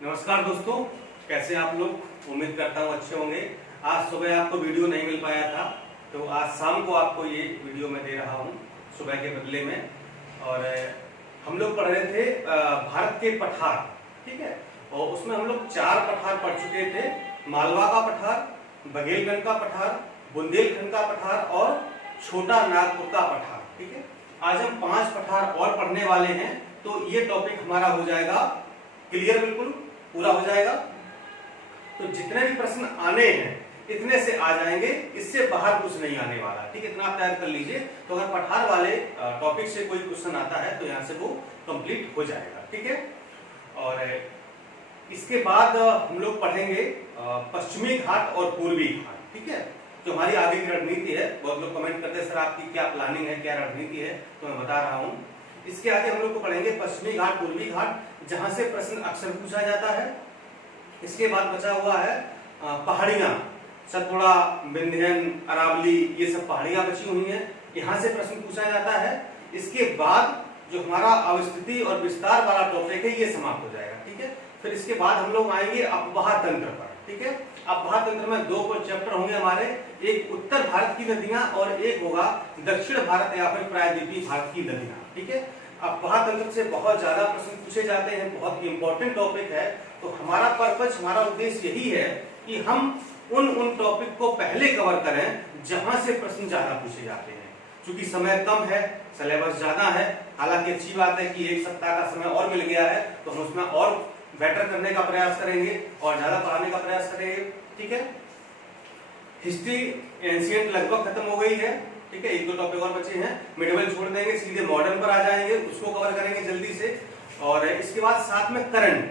नमस्कार दोस्तों, कैसे आप लोग। उम्मीद करता हूँ अच्छे होंगे। आज सुबह आपको वीडियो नहीं मिल पाया था, तो आज शाम को आपको ये वीडियो मैं दे रहा हूँ सुबह के बदले में। और हम लोग पढ़ रहे थे भारत के पठार, ठीक है। और उसमें हम लोग 4 पठार पढ़ चुके थे। मालवा का पठार, बघेलखंड का पठार, बुंदेलखंड का पठार और छोटा नागपुर का पठार, ठीक है। आज हम 5 पठार और पढ़ने वाले हैं, तो ये टॉपिक हमारा हो जाएगा क्लियर, बिल्कुल पूरा हो जाएगा। तो जितने भी प्रश्न आने हैं इतने से आ जाएंगे, इससे बाहर कुछ नहीं आने वाला, ठीक है। इतना आप तैयार कर लीजिए। तो अगर पठार वाले टॉपिक से कोई क्वेश्चन आता है तो यहाँ से वो कंप्लीट हो जाएगा, ठीक है। और इसके बाद हम लोग पढ़ेंगे पश्चिमी घाट और पूर्वी घाट, ठीक है। जो हमारी आगे की रणनीति है, बहुत लोग कमेंट करते हैं सर आपकी क्या प्लानिंग है, क्या रणनीति है, तो मैं बता रहा हूँ। इसके आगे हम लोग को पढ़ेंगे पश्चिमी घाट, पूर्वी घाट, जहां से प्रश्न अक्सर पूछा जाता है। इसके बाद बचा हुआ है पहाड़ियां, सतपुड़ा, विंध्यन, अरावली, ये सब पहाड़ियां बची हुई हैं, यहाँ से प्रश्न पूछा जाता है। इसके बाद जो हमारा अवस्थिति और विस्तार वाला टॉपिक है ये समाप्त हो जाएगा, ठीक है। फिर इसके बाद हम लोग आएंगे अपवाह तंत्र पर, ठीक है। अपवाह तंत्र में 2 चैप्टर होंगे हमारे, एक उत्तर भारत की नदियां और एक होगा दक्षिण भारत या फिर प्रायद्वीपीय भारत की नदियां, ठीक है। अपवाह तंत्र से बहुत ज्यादा प्रश्न पूछे जाते हैं, बहुत ही इंपॉर्टेंट टॉपिक है। तो हमारा पर्पस, हमारा उद्देश्य यही है कि हम उन टॉपिक को पहले कवर करें जहां से प्रश्न ज्यादा पूछे जाते हैं। क्योंकि समय कम है, सिलेबस ज्यादा है, हालांकि अच्छी बात है कि 1 सप्ताह का समय और मिल गया है, तो हम उसमें और बेटर करने का प्रयास करेंगे और ज्यादा पढ़ाने का प्रयास करेंगे, ठीक है। हिस्ट्री एंशिएंट लगभग खत्म हो गई है, ठीक है। 1-2 टॉपिक और बचे हैं, मिडिवल छोड़ देंगे, सीधे मॉडर्न पर आ जाएंगे, उसको कवर करेंगे जल्दी से। और इसके बाद साथ में करंट,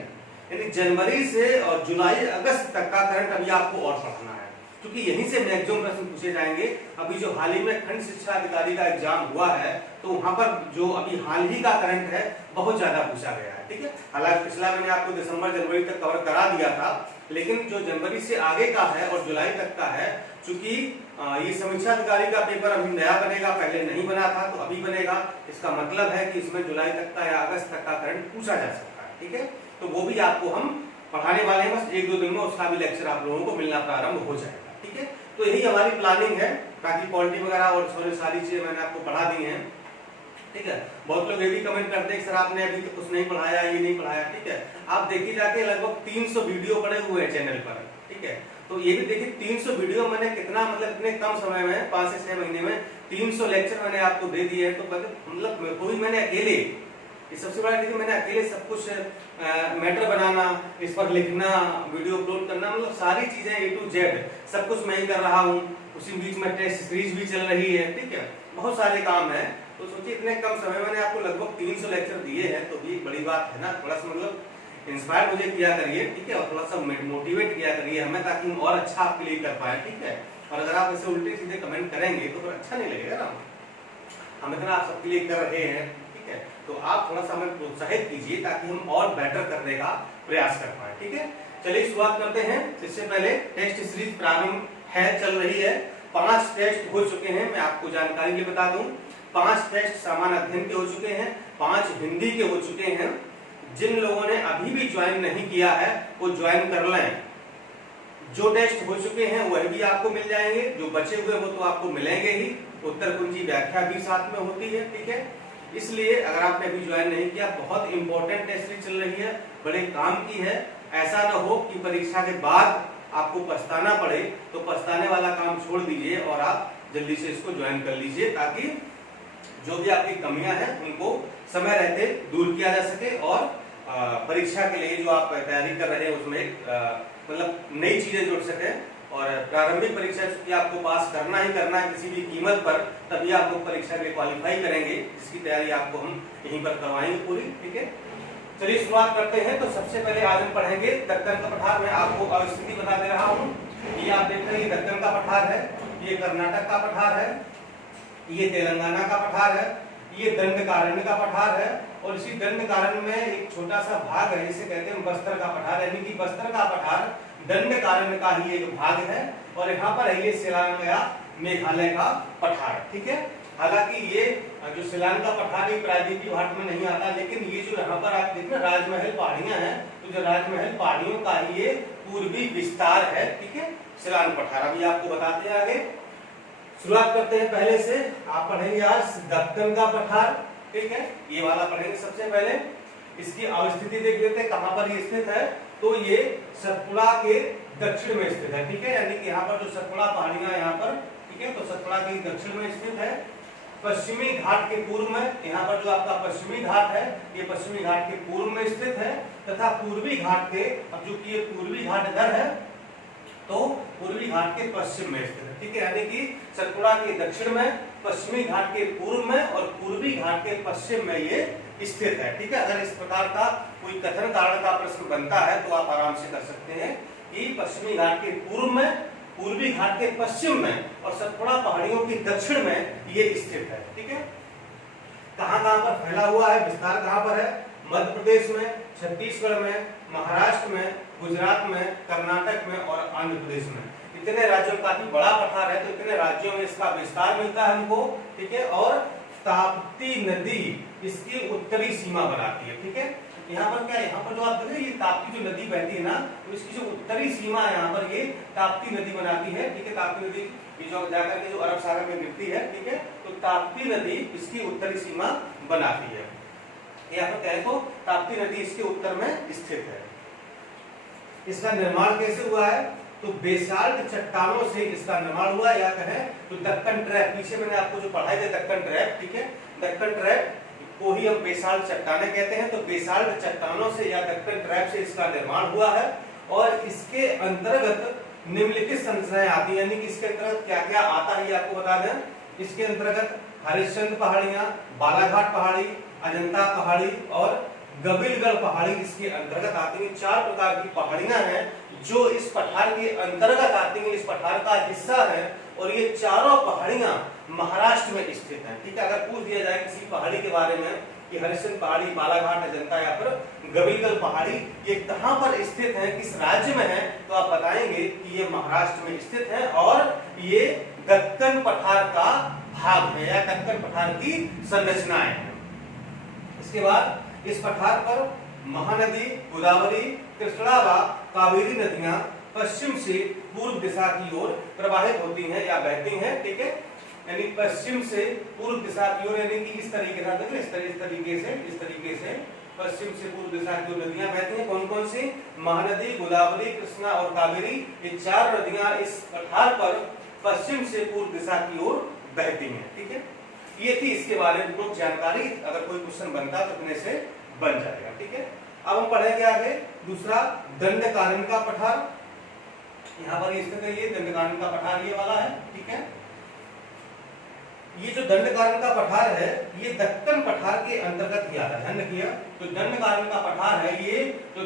यानी जनवरी से और जुलाई अगस्त तक का करंट अभी आपको और पढ़ना है, क्योंकि यहीं से मैक्सिमम प्रश्न पूछे जाएंगे। अभी जो हाल ही में खंड शिक्षा अधिकारी का एग्जाम हुआ है, तो वहां पर जो अभी हाल ही का करंट है बहुत ज्यादा पूछा गया है, ठीक है। हालांकि पिछला मैंने आपको दिसंबर जनवरी तक कवर करा दिया था, लेकिन जो जनवरी से आगे का है और जुलाई तक का है, चूंकि ये समीक्षा अधिकारी का पेपर अभी नया बनेगा, पहले नहीं बना था तो अभी बनेगा। इसका मतलब है कि इसमें जुलाई तक का या अगस्त तक का करंट पूछा जा सकता है, ठीक है। तो वो भी आपको हम पढ़ाने वाले हैं, बस 1-2 दिन में उसका भी लेक्चर आप लोगों को मिलना प्रारंभ हो जाएगा, ठीक है। तो यही हमारी प्लानिंग है, ताकि पॉलिटी वगैरह और सारी चीजें मैंने आपको पढ़ा दी हैं, ठीक है। बहुत लोग ये भी कमेंट करते हैं सर आपने अभी तक कुछ नहीं पढ़ाया, ये नहीं पढ़ाया, ठीक है। आप देखिए जाके लगभग 300 वीडियो पड़े हुए हैं चैनल पर, ठीक है। तो ये भी देखिए 300 वीडियो मैंने कितना, मतलब इतने कम समय में 5 से 6 महीने में 300 लेक्चर मैंने आपको दे दिए हैं। तो मतलब कोई मैंने अकेले, ये सबसे बड़ा देखिए, मैंने अकेले सब कुछ मैटर बनाना, इस पर लिखना, वीडियो अपलोड करना, मतलब सारी चीजें A to Z सब कुछ मैं ही कर रहा हूँ। उसी बीच में टेस्ट सीरीज भी चल रही है, ठीक है, बहुत सारे काम है। तो सोचिए इतने कम समय मैंने आपको लगभग 300 लेक्चर दिए हैं, तो भी बड़ी बात है ना। थोड़ा सा मतलब इंस्पायर मुझे किया करिए, ठीक है, और थोड़ा सा मोटिवेट किया करिए हमें, ताकि हम और अच्छा आपके लिए कर पाए, ठीक है। और अगर आप ऐसे उल्टे सीधे कमेंट करेंगे तो फिर अच्छा नहीं लगेगा ना। हम इतना आप सबके लिए कर रहे हैं, ठीक है, तो आप थोड़ा सा हमें प्रोत्साहित कीजिए ताकि हम और बेटर करने का प्रयास कर पाए, ठीक है। चलिए शुरुआत करते हैं। इससे पहले टेस्ट सीरीज प्रारंभ है, चल रही है। 5 टेस्ट हो चुके हैं, मैं आपको जानकारी लिए बता दूं। 5 टेस्ट सामान्य अध्ययन के हो चुके हैं, 5 हिंदी के हो चुके हैं। जिन लोगों ने अभी भी ज्वाइन नहीं किया है वो ज्वाइन कर लें। जो टेस्ट हो चुके हैं वह भी आपको मिल जाएंगे, जो बचे हुए वो तो आपको मिलेंगे ही। उत्तर कुंजी व्याख्या भी साथ में होती है, ठीक है। इसलिए अगर आपने अभी ज्वाइन नहीं किया, बहुत इंपॉर्टेंट टेस्ट सीरीज चल रही है, बड़े काम की है। ऐसा ना हो कि परीक्षा के बाद आपको पछताना पड़े, तो पछताने वाला काम छोड़ दीजिए और आप जल्दी से इसको ज्वाइन कर लीजिए, ताकि जो भी आपकी कमियां हैं उनको समय रहते दूर किया जा सके और परीक्षा के लिए जो आप तैयारी कर रहे हैं उसमें मतलब नई चीजें जुड़ सके। और प्रारंभिक परीक्षा चूंकि आपको पास करना ही करना है किसी भी कीमत पर, तभी आप लोग परीक्षा के लिए क्वालिफाई करेंगे, जिसकी तैयारी आपको हम यहीं पर करवाएंगे पूरी, ठीक है। चलिए शुरुआत करते हैं। तो सबसे पहले आज हम पढ़ेंगे दक्कन का पठार। मैं आपको अवस्थिति बता दे रहा हूँ। ये आप देख रहे हैं, दक्कन का पठार है, ये कर्नाटक का पठार है, ये तेलंगाना का पठार है, ये दंडकारण्य का पठार है, और इसी दंडकारण्य में एक छोटा सा भाग है जिसे कहते हैं बस्तर का पठार, यानी कि बस्तर का पठार दंडकारण्य का ही एक भाग है। और यहाँ पर है ये शिलांग या मेघालय का पठार, ठीक है। हालांकि ये जो शिलांग का पठार प्रायद्वीपीय भारत में नहीं आता, लेकिन ये जो यहाँ पर आप देखना राजमहल पहाड़ियां हैं, तो तो जो राजमहल पहाड़ियों का ही ये पूर्वी विस्तार है, ठीक है, शिलांग पठार। अभी आपको बताते हैं आगे। शुरुआत करते हैं पहले से। आप पढ़ेंगे आज दक्कन का पठार, ठीक है, ये वाला पढ़ेंगे सबसे पहले। इसकी अवस्थिति देख लेते हैं, कहां पर ये स्थित है। तो ये सतपुड़ा के दक्षिण में स्थित है, ठीक है, यानी कि यहाँ पर जो सतपुड़ा पहाड़ियां यहाँ पर, ठीक है, तो सतपुड़ा के दक्षिण में स्थित है। पश्चिमी घाट के पूर्व में, यहाँ पर जो आपका पश्चिमी घाट है, ये पश्चिमी घाट के पूर्व में स्थित है, तथा पूर्वी घाट के, अब जो कि ये पूर्वी घाट इधर है, तो पूर्वी घाट के पश्चिम में स्थित है, ठीक है, यानी कि सतपुड़ा के दक्षिण में, पश्चिमी घाट के पूर्व में और पूर्वी घाट के पश्चिम में ये स्थित है, ठीक है। अगर इस प्रकार का कोई कथन कारण का प्रश्न बनता है तो आप आराम से कर सकते हैं कि पश्चिमी घाट के पूर्व में, पूर्वी घाट के पश्चिम में और सतपुड़ा पहाड़ियों के दक्षिण में ये स्थित है, ठीक है। कहां कहां पर फैला हुआ है, विस्तार कहां पर है? मध्य प्रदेश में, छत्तीसगढ़ में, महाराष्ट्र में, गुजरात में, कर्नाटक में और आंध्र प्रदेश में। इतने राज्यों का काफी बड़ा पठार है, तो इतने राज्यों में इसका विस्तार मिलता है हमको, ठीक है। और ताप्ती नदी इसकी उत्तरी सीमा बनाती है, ठीक है। यहाँ पर क्या, यहाँ पर जो आप देख रहे हैं ये ताप्ती जो नदी बहती है ना, तो इसकी जो उत्तरी सीमा है यहाँ पर ये ताप्ती नदी बनाती है, ठीक है। ताप्ती नदी ये जो जाकर के जो अरब सागर में गिरती है, ठीक है, तो ताप्ती नदी इसकी उत्तरी सीमा बनाती है। यहाँ पर कहें तो ताप्ती नदी इसके उत्तर में स्थित है। इसका निर्माण कैसे हुआ है? तो बेसाल्ट चट्टानों से इसका निर्माण हुआ, या कहें तो दक्कन ट्रैप, पीछे मैंने आपको जो पढ़ाई है दक्कन ट्रैप, ठीक है, दक्कन ट्रैप को ही हम बेसाल्ट चट्टानें कहते हैं। तो बेसाल्ट चट्टानों से या दक्कन ट्रैप से इसका निर्माण हुआ है और इसके अंतर्गत निम्नलिखित संरचनाएं आती है, यानी कि इसके अंतर्गत क्या क्या आता है ये आपको बता दें। इसके अंतर्गत हरिश्चंद्र पहाड़ियां, बालाघाट पहाड़ी, अजंता पहाड़ी और गबिलगढ़ पहाड़ी इसके अंतर्गत आती है। 4 प्रकार की पहाड़ियां हैं जो इस पठार के अंतर्गत आती हैं, इस पठार का हिस्सा है, और ये चारों पहाड़ियां महाराष्ट्र में स्थित हैं, ठीक है। अगर पूछ दिया जाए किसी पहाड़ी के बारे में कि हरिश्चंद्र पहाड़ी, बालाघाट, अजंता या फिर गबिलगढ़ पहाड़ी ये कहां पर स्थित है, किस राज्य में है, तो आप बताएंगे कि ये महाराष्ट्र में स्थित है और ये दक्कन पठार का भाग है या दक्कन पठार की संरचनाएं हैं। इसके बाद इस पठार पर महानदी, गोदावरी, कृष्णा व कावेरी नदियां पश्चिम से पूर्व दिशा की ओर प्रवाहित होती हैं या बहती हैं, ठीक है, यानी पश्चिम से पूर्व दिशा की ओर, यानी कि इस तरीके से, इस तरीके से पश्चिम से पूर्व दिशा की ओर नदियां बहती हैं। कौन कौन सी? महानदी, गोदावरी, कृष्णा और कावेरी, ये 4 नदियां इस पठार पर पश्चिम से पूर्व दिशा की ओर बहती हैं, ठीक है। ये थी इसके बारे में कुछ जानकारी, अगर कोई क्वेश्चन बनता तो अपने से बन जाएगा, ठीक है। अब हम पढ़ेंगे आगे दूसरा दंडकारण्य का पठार। यहाँ पर स्थित है ये दंडकारण्य का पठार, ये वाला है, ठीक है। ये जो दंडकारण्य का पठार है ये दक्कन पठार के अंतर्गत ही आता है, ध्यान रखिए। तो दंडकारण्य का पठार है, ये जो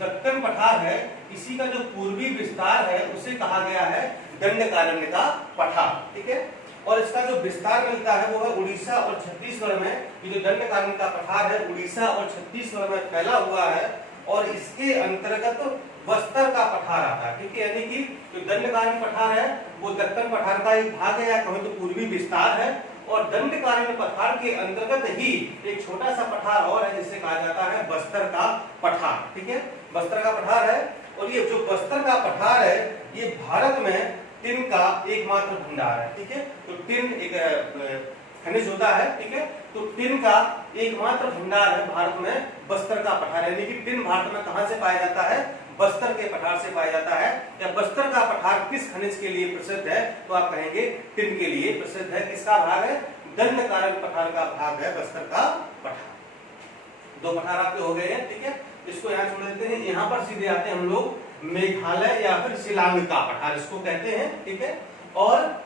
दक्कन पठार है इसी का जो पूर्वी विस्तार है उसे कहा गया है दंडकारण्य का पठार, ठीक है। और इसका जो विस्तार मिलता है वो है उड़ीसा और छत्तीसगढ़ में। ये जो दंडकारण्य का पठार है उड़ीसा और छत्तीसगढ़ में फैला हुआ है और इसके अंतर्गत बस्तर का पठार आता है, ठीक है। यानी कि जो दंडकारण्य पठार है वो दक्कन पठार का एक भाग है या कहें तो पूर्वी विस्तार है, और दंडकारण्य पठार के अंतर्गत ही एक छोटा सा पठार और है जिसे कहा जाता है बस्तर का पठार, ठीक है। बस्तर का पठार है, और ये जो बस्तर का पठार है ये भारत में टिन का एकमात्र भंडार है, ठीक है। तो टिन एक खनिज होता है, ठीक है, तो टिन का एकमात्र भंडार है भारत में बस्तर का पठार, यानी कि टिन भारत में कहां से पाया जाता है? बस्तर के पठार से पाया जाता है। या बस्तर का पठार किस खनिज के लिए प्रसिद्ध है? तो आप कहेंगे टिन के लिए प्रसिद्ध है। किसका भाग है? दंडकारण्य पठार का भाग है बस्तर का पठार। 2 पठार आपके हो गए हैं, ठीक है। इसको यहाँ छोड़ देते हैं। यहाँ पर सीधे आते हैं हम लोग मेघालय या फिर शिलांग का पठार इसको कहते हैं, ठीक है। और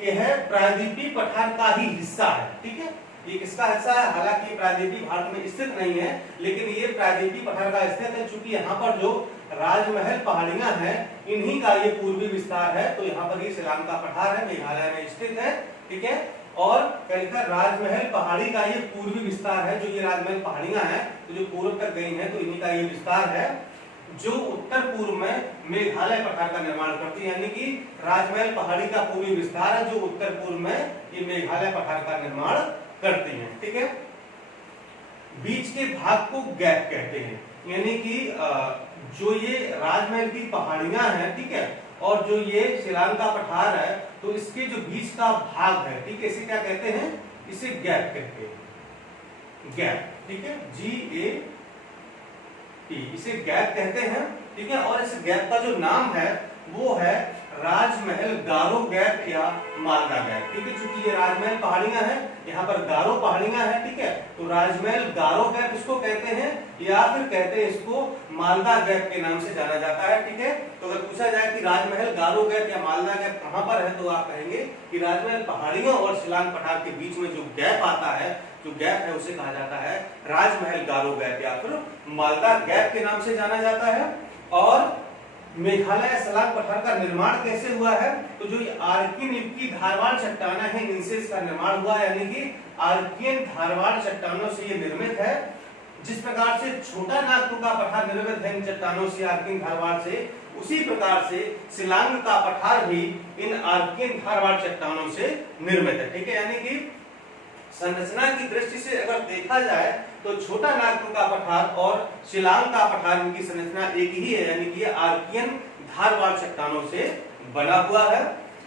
यह प्रायद्वीपीय पठार का ही हिस्सा है, ठीक है। ये किसका हिस्सा है? हालांकि प्रायद्वीपीय भारत में स्थित नहीं है, लेकिन ये प्रायद्वीपीय पठार का स्थित है। चूंकि यहाँ पर जो राजमहल पहाड़ियां हैं इन्हीं का ये पूर्वी विस्तार है, तो यहाँ पर ये शिलांग का पठार है, मेघालय में स्थित है, ठीक है। और कहकर राजमहल पहाड़ी का ये पूर्वी विस्तार है। जो ये राजमहल पहाड़ियां हैं तो जो पूर्व तक गई हैं तो इन्हीं का ये विस्तार है जो उत्तर पूर्व में मेघालय पठार का निर्माण करती है, यानी कि राजमहल पहाड़ी का पूर्वी विस्तार है जो उत्तर पूर्व में ये मेघालय पठार का निर्माण करती हैं, ठीक है। बीच के भाग को गैप कहते हैं, यानी कि जो ये राजमहल की पहाड़ियां हैं, ठीक है, और जो ये शिलांग का पठार है, तो इसके जो बीच का भाग है, ठीक है, इसे क्या कहते हैं, इसे गैप कहते हैं, गैप, ठीक है, GAP, इसे गैप कहते हैं, ठीक है। और इस गैप का जो नाम है वो है राजमहल गारो गैप या मालदा गैप, ठीक है। चूंकि ये राजमहल पहाड़ियां हैं, यहाँ पर गारो पहाड़ियां हैं, ठीक है, तो राजमहल गारो गैप इसको कहते हैं, या फिर कहते हैं इसको मालदा गैप के नाम से जाना जाता है, ठीक है। तो अगर पूछा जाए कि राजमहल गारो गैप या मालदा गैप कहां पर है, तो आप कहेंगे कि राजमहल पहाड़ियों और शिलांग पठार के बीच में जो गैप आता है, जो गैप है उसे कहा जाता है राजमहल गारो गैप या फिर मालदा गैप के नाम से जाना जाता है। और मेघालय शिलांग पठार का निर्माण कैसे हुआ है, तो जो ये आर्कियन युग की धारवाड़ चट्टाना है, इनसे इसका निर्माण हुआ है, यानी कि आर्कियन धारवाड़ चट्टानों से ये निर्मित है। जिस प्रकार से छोटा नागपुर का पठार निर्मित है इन चट्टानों से, आर्कियन धारवाड़ से, उसी प्रकार से शिलांग का पठार भी इन आर्कियन धारवाड़ चट्टानों से निर्मित है, ठीक है। यानी कि संरचना की दृष्टि से अगर देखा जाए तो छोटा नागपुर का पठार और शिलांग का पठार, इनकी संरचना एक ही है, यानी कि आर्कियन धारवाड़ चट्टानों से बना हुआ है।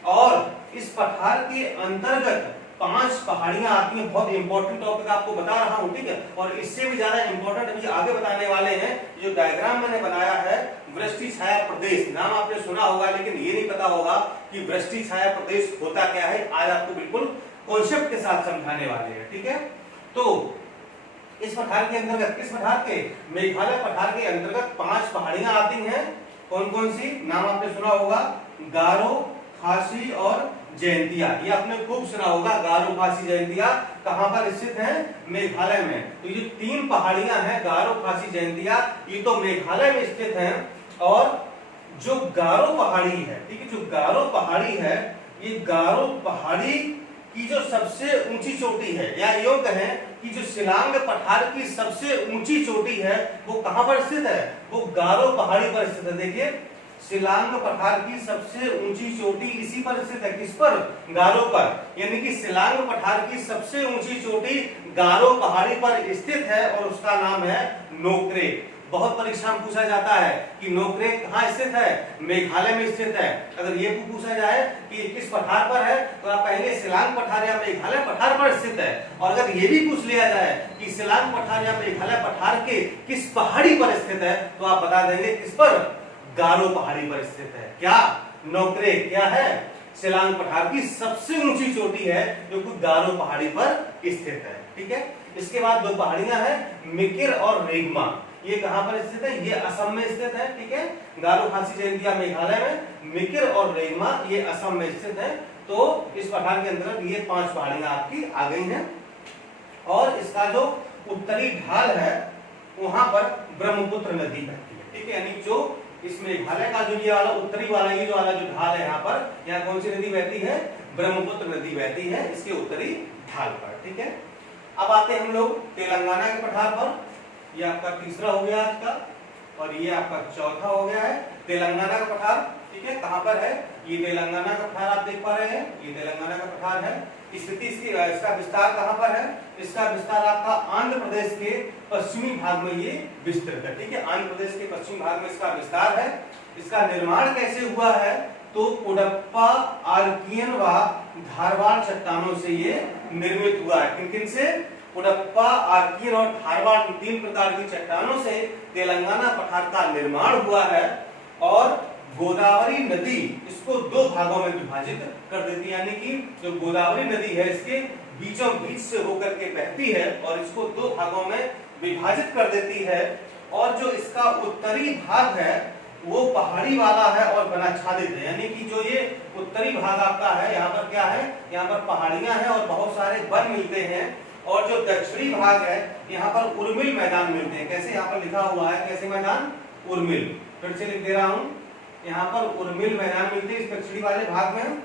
और इस पठार के अंतर्गत 5 पहाड़ियां आती हैं। बहुत इंपॉर्टेंट टॉपिक आपको बता रहा हूं, ठीक है। और इससे भी ज्यादा इंपॉर्टेंट अभी आगे बताने वाले हैं। जो डायग्राम मैंने बनाया है वृष्टि छाया प्रदेश, नाम आपने सुना होगा, लेकिन ये नहीं पता होगा कि वृष्टि छाया प्रदेश होता क्या है। आज आपको बिल्कुल कॉन्सेप्ट के साथ समझाने वाले हैं, ठीक है। तो इस पठार के अंतर्गत, किस पठार के, मेघालय पठार के अंतर्गत 5 पहाड़ियां आती हैं। कौन कौन सी, नाम आपने सुना होगा, गारो, खासी और जयंतिया। ये आपने खूब सुना होगा, गारो, खासी, जयंतिया कहां पर स्थित है, मेघालय में। तो ये 3 पहाड़ियां हैं, गारो, खासी, जयंतिया, ये तो मेघालय में स्थित हैं। और जो गारो पहाड़ी है, ठीक है, जो गारो पहाड़ी है, ये गारो पहाड़ी की जो सबसे ऊंची चोटी है, या यूं कहें कि जो शिलांग पठार की सबसे ऊंची चोटी है, वो कहां पर स्थित है, वो गारो पहाड़ी पर स्थित है। देखिए, शिलांग पठार की सबसे ऊंची चोटी इसी पर स्थित है, किस पर, गारो पर। यानी कि शिलांग पठार की सबसे ऊंची चोटी गारो पहाड़ी पर स्थित है और उसका नाम है नोक्रेक। बहुत परीक्षा में पूछा जाता है कि नोक्रेक कहाँ स्थित है, मेघालय में स्थित है। अगर ये पूछा जाए कि किस पठार पर है, तो आप कहेंगे शिलांग पठार या मेघालय पठार पर स्थित है। और अगर ये भी पूछ लिया जाए कि शिलांग पठार या मेघालय पठार के किस पहाड़ी पर स्थित है, तो आप बता देंगे किस पर, गारो पहाड़ी पर स्थित है। क्या, नोक्रेक क्या है, शिलांग पठार की सबसे ऊंची चोटी है जो कि गारो पहाड़ी पर स्थित है, ठीक है। इसके बाद 2 पहाड़ियां हैं, मिकिर और रेगमा। ये कहां पर स्थित है, ये असम में स्थित है, ठीक है। गारो, खासी, जयंतिया मेघालय में, मिकिर और रेगमा ये असम में स्थित है। तो इस पठार के अंतर्गत ये 5 पहाड़ियां आपकी आ गई हैं। और इसका जो उत्तरी ढाल है वहां पर ब्रह्मपुत्र नदी बहती है, ठीक है। यानी जो इस मेघालय का जो ये वाला उत्तरी वाला, ये जो वाला जो ढाल है, यहाँ पर, यहाँ कौन सी नदी बहती है, ब्रह्मपुत्र नदी बहती है इसके उत्तरी ढाल पर, ठीक है। अब आते हैं हम लोग तेलंगाना के पठार पर। ये आपका तीसरा हो गया आज का, और ये आपका चौथा हो गया है तेलंगाना का पठार, ठीक है। कहां पर है, ये तेलंगाना का पठार आप देख पा रहे हैं, ये तेलंगाना का पठार है। स्थिति इसका विस्तार कहां पर है, इसका विस्तार आपका आंध्र प्रदेश के पश्चिमी भाग में ये विस्तृत है, ठीक है। आंध्र प्रदेश के पश्चिमी भाग में इसका विस्तार है। इसका निर्माण कैसे हुआ है, तो कोडप्पा, आर्कियन व धारवाड़ चट्टानों से ये निर्मित हुआ है। किन किन से, कोडप्पा, आर्कियन और धारवाड़, 3 प्रकार की चट्टानों से तेलंगाना पठार का निर्माण हुआ है। और गोदावरी नदी इसको 2 भागों में विभाजित कर देती है, यानी कि जो गोदावरी नदी है इसके बीचों बीच से होकर के बहती है और इसको 2 भागों में विभाजित कर देती है। और जो इसका उत्तरी भाग है वो पहाड़ी वाला है और वनाच्छादित है, यानी कि जो ये उत्तरी भाग आपका है, यहाँ पर क्या है, यहाँ पर पहाड़ियां हैं और बहुत सारे वन मिलते हैं। और जो दक्षिणी भाग है यहाँ पर उर्मिल मैदान मिलते हैं। कैसे, यहाँ पर लिखा हुआ है, कैसे मैदान, उर्मिल। फिर से लिख दे रहा हूँ, यहाँ पर उर्मिल मैदान मिलते हैं इस दक्षिणी वाले भाग में।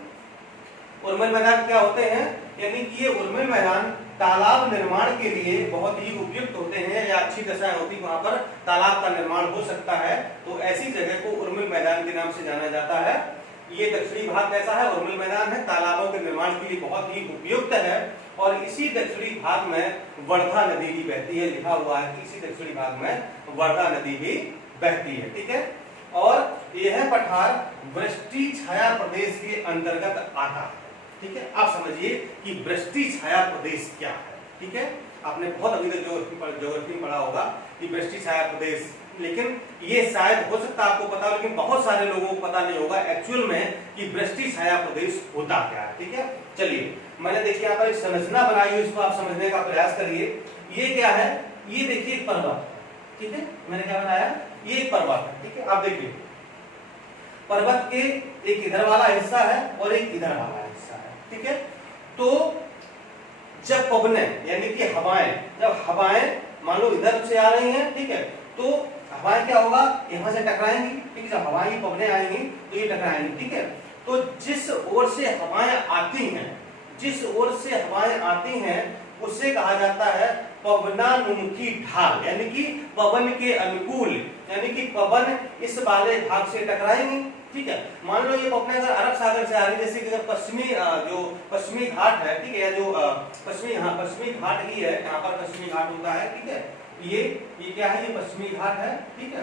उर्मिल मैदान क्या होते हैं, यानी कि ये उर्मिल मैदान तालाब निर्माण के लिए बहुत ही उपयुक्त होते हैं, या अच्छी दशाएं होती वहां पर तालाब का निर्माण हो सकता है, तो ऐसी जगह को उर्मिल मैदान के नाम से जाना जाता है। ये दक्षिणी भाग कैसा है, उर्मिल मैदान है, तालाबों के निर्माण के लिए बहुत ही उपयुक्त है। और इसी दक्षिणी भाग में वर्धा नदी भी बहती है। लिखा हुआ है कि इसी दक्षिणी भाग में वर्धा नदी भी बहती है। ठीक है, और यह पठार वृष्टि छाया प्रदेश के अंतर्गत आता है। ठीक है, आप समझिए कि वृष्टि छाया प्रदेश क्या है। ठीक है, आपने बहुत अभी तक ज्योग्राफी में पढ़ा होगा कि वृष्टि छाया प्रदेश, लेकिन ये शायद हो सकता है आपको पता हो, लेकिन बहुत सारे लोगों को पता नहीं होगा एक्चुअल में कि वृष्टि छाया प्रदेश होता क्या है। ठीक है, चलिए मैंने देखिए यहाँ पर एक संरचना बनाई हुई, इसको आप समझने का प्रयास करिए। ये क्या है, ये देखिए पर्वत। ठीक है, मैंने क्या बनाया, ये एक पर्वत है। ठीक है, आप देखिए पर्वत के एक इधर वाला हिस्सा है और एक इधर वाला हिस्सा है। ठीक है, तो जब पवने यानी कि हवाएं, जब हवाएं मान लो इधर से आ रही हैं, ठीक है, तो हवाएं क्या होगा, यहां से टकराएंगी। ठीक है, जब हवाएं पवने आएंगी तो ये टकराएंगी। ठीक है, तो जिस ओर से हवाएं आती हैं, जिस ओर से हवाएं आती हैं उसे कहा जाता है पवनानुमुखी ढाल, यानी कि पवन के अनुकूल, यानी कि पवन इस वाले भाग से टकराएंगी। ठीक है, मान लो ये पवनें अगर अरब सागर से आ रही, जैसे कि अगर पश्चिमी जो पश्चिमी घाट है, ठीक है, या जो पश्चिमी घाट ही है, यहाँ पर पश्चिमी घाट होता है। ठीक है, ये क्या है, ये पश्चिमी घाट है। ठीक है,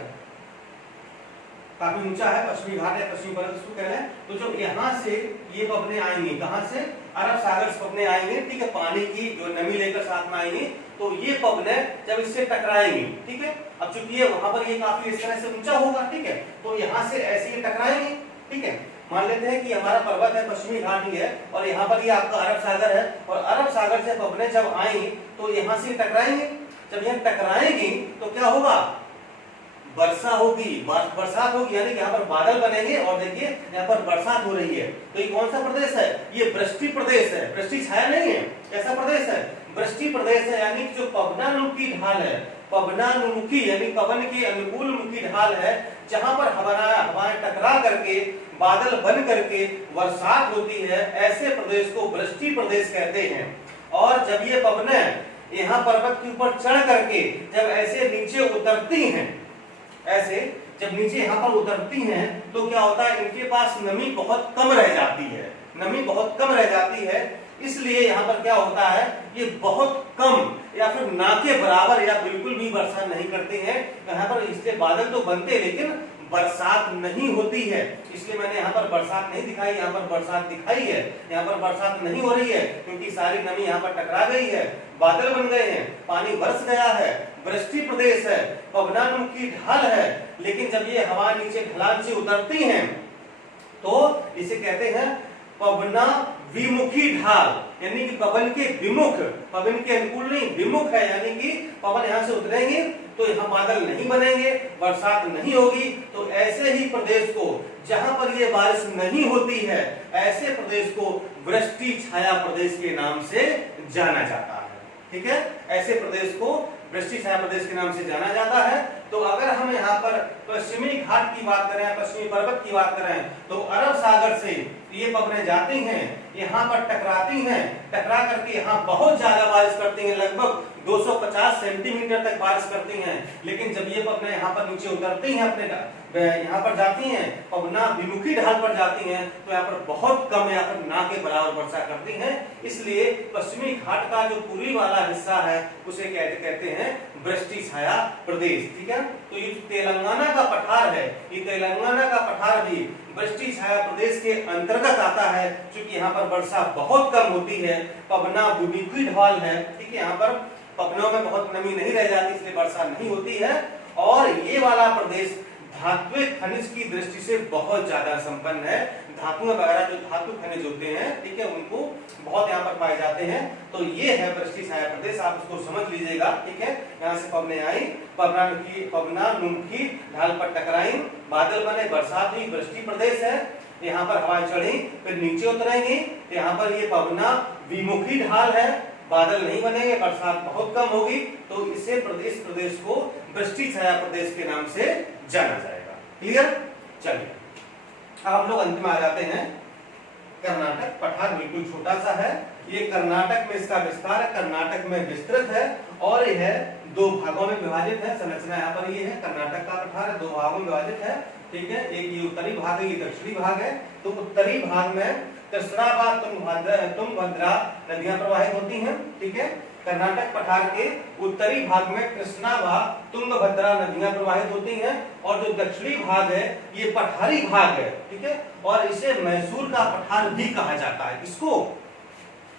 काफी ऊंचा है पश्चिमी घाट है, पश्चिमी पर्वत इसको कह रहे हैं। तो जब यहाँ से ये पवनें आएंगी, कहाँ से, अरब सागर से पवनें आएंगे। ठीक है, पानी की जो नमी लेकर साथ में आएंगी, तो ये पवनें जब इससे टकराएंगी, ठीक है, अब चूंकि ये वहां पर ये काफी इस तरह से ऊंचा होगा, ठीक है, तो यहाँ से ऐसे ही टकराएंगे। ठीक है, मान लेते हैं कि हमारा पर्वत है, पश्चिमी घाट ही है, और यहाँ पर ये आपका अरब सागर है, और अरब सागर से पवनें जब आएंगी तो यहाँ से टकराएंगे। जब यहाँ टकराएंगी तो क्या होगा, वर्षा होगी, बरसात होगी, यानी कि यहाँ पर बादल बनेंगे, और देखिए यहाँ पर बरसात हो रही है। तो ये कौन सा प्रदेश है, ये वृष्टि प्रदेश है, वृष्टि छाया नहीं है। कैसा प्रदेश है, वृष्टि प्रदेश है, यानी जो पवनानुमुखी ढाल है, पवनानुमुखी यानी पवन के अनुकूल मुखी ढाल है, जहां पर हवाएं टकरा करके बादल बन करके बरसात होती है, ऐसे प्रदेश को वृष्टि प्रदेश कहते हैं। और जब ये पवनें यहाँ पर्वत के ऊपर चढ़ करके जब ऐसे नीचे उतरती हैं, ऐसे जब नीचे यहाँ पर उतरती हैं, तो क्या होता है, इनके पास नमी बहुत कम रह जाती है, नमी बहुत कम रह जाती है। इसलिए यहाँ पर क्या होता है, ये बहुत कम या फिर ना के बराबर या बिल्कुल भी वर्षा नहीं करते हैं। यहाँ पर इससे बादल तो बनते, लेकिन बरसात नहीं होती है। इसलिए मैंने यहाँ पर बरसात नहीं दिखाई, यहाँ पर बरसात दिखाई है। यहाँ पर बरसात नहीं हो रही है क्योंकि सारी नमी यहाँ पर टकरा गई है, बादल बन गए हैं, पानी बरस गया है, वृष्टि प्रदेश है, पवनानुमुखी ढाल है। लेकिन जब ये हवा नीचे ढलान से उतरती हैं तो इसे कहते हैं पवना विमुखी ढाल, यानी कि पवन के विमुख, पवन के अनुकूल नहीं, विमुख है, यानी कि पवन यहाँ से उतरेंगे तो यहाँ बादल नहीं बनेंगे, बरसात नहीं होगी। तो ऐसे ही प्रदेश को, जहां पर ये बारिश नहीं होती है, ऐसे प्रदेश को वृष्टि छाया प्रदेश के नाम से जाना जाता है। ठीक है, ऐसे प्रदेश को वृष्टि छाया प्रदेश के नाम से जाना जाता है। तो अगर हम यहाँ पर पश्चिमी घाट की बात करें, पश्चिमी पर्वत की बात करें, तो अरब सागर से ये पवनें जाती हैं, यहाँ पर टकराती हैं, टकरा करके यहाँ बहुत ज्यादा बारिश करती हैं, लगभग 250 सेंटीमीटर तक बारिश करती हैं। लेकिन जब ये पवनें यहाँ पर नीचे उतरती हैं, अपने यहाँ पर जाती हैं, पवना विमुखी ढाल पर जाती हैं, तो यहाँ पर बहुत कम या फिर ना के बराबर वर्षा करती हैं। इसलिए पश्चिमी घाट का जो पूर्वी वाला हिस्सा है उसे कहते हैं वृष्टि छाया प्रदेश। ठीक है, तो ये तेलंगाना का पठार है, ये तेलंगाना का पठार भी वृष्टि छाया प्रदेश के अंतर्गत आता है, क्योंकि यहाँ पर वर्षा बहुत कम होती है, पवना विमुखी ढाल है। ठीक है, यहाँ पर पवनों में बहुत नमी नहीं रह जाती, इसलिए वर्षा नहीं होती है। और ये वाला प्रदेश धात्विक खनिज की दृष्टि से बहुत ज्यादा संपन्न है। धातु वगैरह जो धातु खनिज होते हैं, ठीक है, उनको बहुत यहाँ पर पाए जाते हैं। तो ये है वृष्टि छाया प्रदेश, आप इसको समझ लीजिएगा। ठीक है, यहाँ से पवनें आई, पवनानुमुखी ढाल पर टकराई, बादल बने, बरसात हुई, वृष्टि प्रदेश है। यहाँ पर हवाएं चढ़ी, फिर नीचे उतरेंगी, यहाँ पर ये पवना विमुखी ढाल है, बादल नहीं बनेंगे, बरसात बहुत कम होगी। तो इसे प्रदेश को वृष्टि छाया प्रदेश के नाम से जाना जाएगा। क्लियर? चलिए अब हम लोग अंत में आ जाते हैं। कर्नाटक पठार बिल्कुल छोटा सा है, ये कर्नाटक में इसका विस्तार है, कर्नाटक में विस्तृत है और यह 2 भागों में विभाजित है। संरचना यहाँ पर ये है, कर्नाटक का पठार है 2 भागों में विभाजित है, ठीक है। एक ये उत्तरी भाग है, ये दक्षिणी भाग है। तो उत्तरी भाग में कृष्णा व तुंगभद्रा नदियां प्रवाहित होती हैं, ठीक है। कर्नाटक पठार के उत्तरी भाग में कृष्णा व तुंगभद्रा नदियां प्रवाहित होती हैं और जो दक्षिणी भाग है ये पठारी भाग है, ठीक है। और इसे मैसूर का पठार भी कहा जाता है। इसको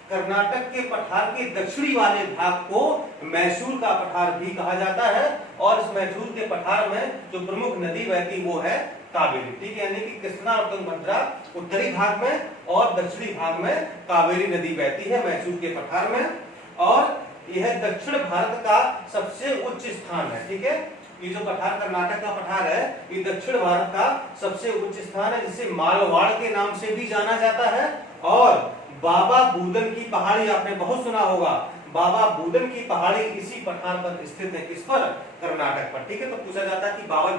कर्नाटक के पठार के दक्षिणी वाले भाग को मैसूर का पठार भी कहा जाता है और इस मैसूर के पठार में जो प्रमुख नदी बहती वो है कावेरी, ठीक है। यानी कि कृष्णा और तुंगभद्रा उत्तरी भाग में और दक्षिणी भाग में कावेरी नदी बहती है मैसूर के पठार में। और यह दक्षिण भारत का सबसे उच्च स्थान है, ठीक है। ये जो पठार कर्नाटक का पठार है ये दक्षिण भारत का सबसे उच्च स्थान है, जिसे मालवाड़ के नाम से भी जाना जाता है। और बाबा बूदन की पहाड़ी आपने बहुत सुना होगा, बाबा बूदन की पहाड़ी इसी पठार पर स्थित है। किस पर? कर्नाटक पर, ठीक है। तो पूछा जाता है कि बाबा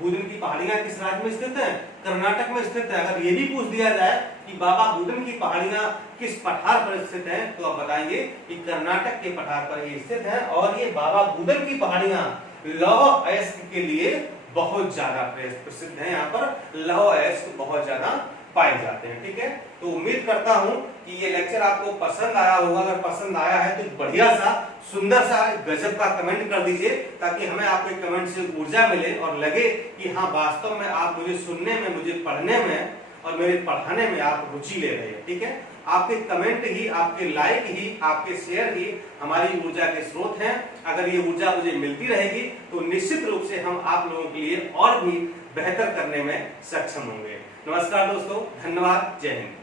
बूदन की पहाड़ियां किस राज्य में स्थित हैं? कर्नाटक में स्थित है। अगर ये भी पूछ दिया जाए कि बाबा बूदन की पहाड़ियां किस पठार पर स्थित हैं, तो आप बताएंगे कि कर्नाटक के पठार पर ये स्थित है। और ये बाबा बूदन की पहाड़ियां लौह अयस्क के लिए बहुत ज्यादा प्रसिद्ध है। यहाँ पर लौह अयस्क बहुत ज्यादा पाए जाते हैं, ठीक है। तो उम्मीद करता हूं कि ये लेक्चर आपको पसंद आया होगा। अगर पसंद आया है तो बढ़िया सा सुंदर सा गजब का कमेंट कर दीजिए, ताकि हमें आपके कमेंट से ऊर्जा मिले और लगे कि हाँ वास्तव में आप मुझे सुनने में, मुझे पढ़ने में और मेरे पढ़ाने में आप रुचि ले रहे हैं, ठीक है। आपके कमेंट ही, आपके लाइक ही, आपके शेयर ही हमारी ऊर्जा के स्रोत हैं। अगर ये ऊर्जा मुझे मिलती रहेगी तो निश्चित रूप से हम आप लोगों के लिए और भी बेहतर करने में सक्षम होंगे। नमस्कार दोस्तों, धन्यवाद, जय हिंद।